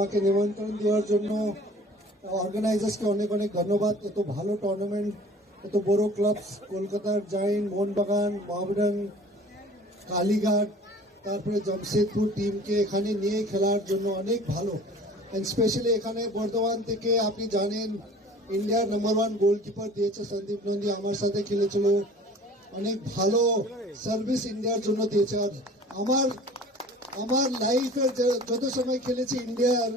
আমাকে নিমন্ত্রণ দেওয়ার জন্য অর্গানাইজার্সকে অনেক অনেক ধন্যবাদ। এত ভালো টুর্নামেন্ট, এত বড় ক্লাবস, কলকাতার জায়েন্ট, মোহনবাগান, মহামেডান, কালীঘাট, তারপরে জামশেদপুর টিমকে এখানে নিয়ে খেলার জন্য অনেক ভালো। অ্যান্ড স্পেশালি এখানে বর্ধমান থেকে আপনি জানেন ইন্ডিয়ার নাম্বার 1 গোলকিপার দিয়েছে সন্দীপ নন্দী, আমার সাথে খেলেছিল, অনেক ভালো সার্ভিস ইন্ডিয়ার জন্য দিয়েছে। আর আমার লাইফের যত সময় খেলেছি ইন্ডিয়ার,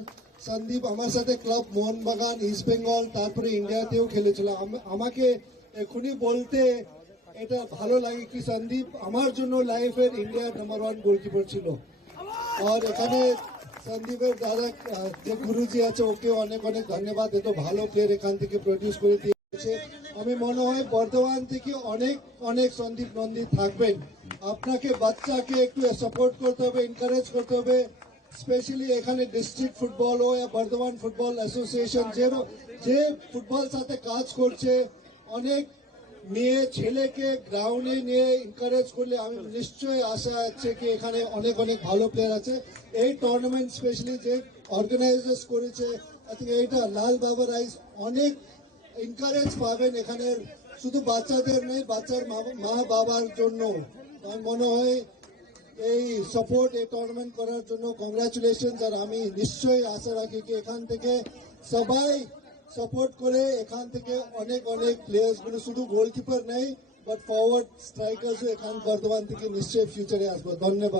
সন্দীপ আমার সাথে ক্লাব মোহনবাগান, ইস্ট বেঙ্গল, তারপরে ইন্ডিয়াতেও খেলেছিল। আমাকে এখনই বলতে এটা ভালো লাগে কি সন্দীপ আমার জন্য লাইফের ইন্ডিয়ার নাম্বার 1 গোলকিপার ছিল। আর এখানে সন্দীপের দাদা যে গুরুজি আছে ওকে অনেক অনেক ধন্যবাদ। এত ভালো প্লেয়ার এখান থেকে প্রডিউস করে দিয়েছে। আমি মনে হয় বর্ধমান থেকে অনেক অনেক সন্দীপ নন্দী থাকবেন। আপনাকে বাচ্চাকে একটু সাপোর্ট করতে হবে, এনকারেজ করতে হবে। স্পেশালি এখানে ডিস্ট্রিক্ট ফুটবল ও বর্ধমান ফুটবল অ্যাসোসিয়েশন যে ফুটবল সাথে কাজ করছে, অনেক মেয়ে ছেলেকে গ্রাউন্ডে নিয়ে এনকারেজ করলে আমি নিশ্চয়ই আশা আছে কি এখানে অনেক অনেক ভালো প্লেয়ার আছে। এই টুর্নামেন্ট স্পেশালি যে অর্গানাইজার্স করেছে, আই থিঙ্ক এইটা লাল বাবা রাইস অনেক এনকারেজ পাবেন এখানে, শুধু বাচ্চাদের নেই, বাচ্চার মা বাবার জন্য। আমার মনে হয় এই সাপোর্ট এই টুর্নামেন্ট করার জন্য কংগ্রাচুলেশন। আর আমি নিশ্চয়ই আশা রাখি কি এখান থেকে সবাই সাপোর্ট করে এখান থেকে অনেক অনেক প্লেয়ার্স গুলো, শুধু গোলকিপার নেই বাট ফরওয়ার্ড স্ট্রাইকার্স এখান বর্ধমান থেকে নিশ্চয়ই ফিউচারে আসবে। ধন্যবাদ।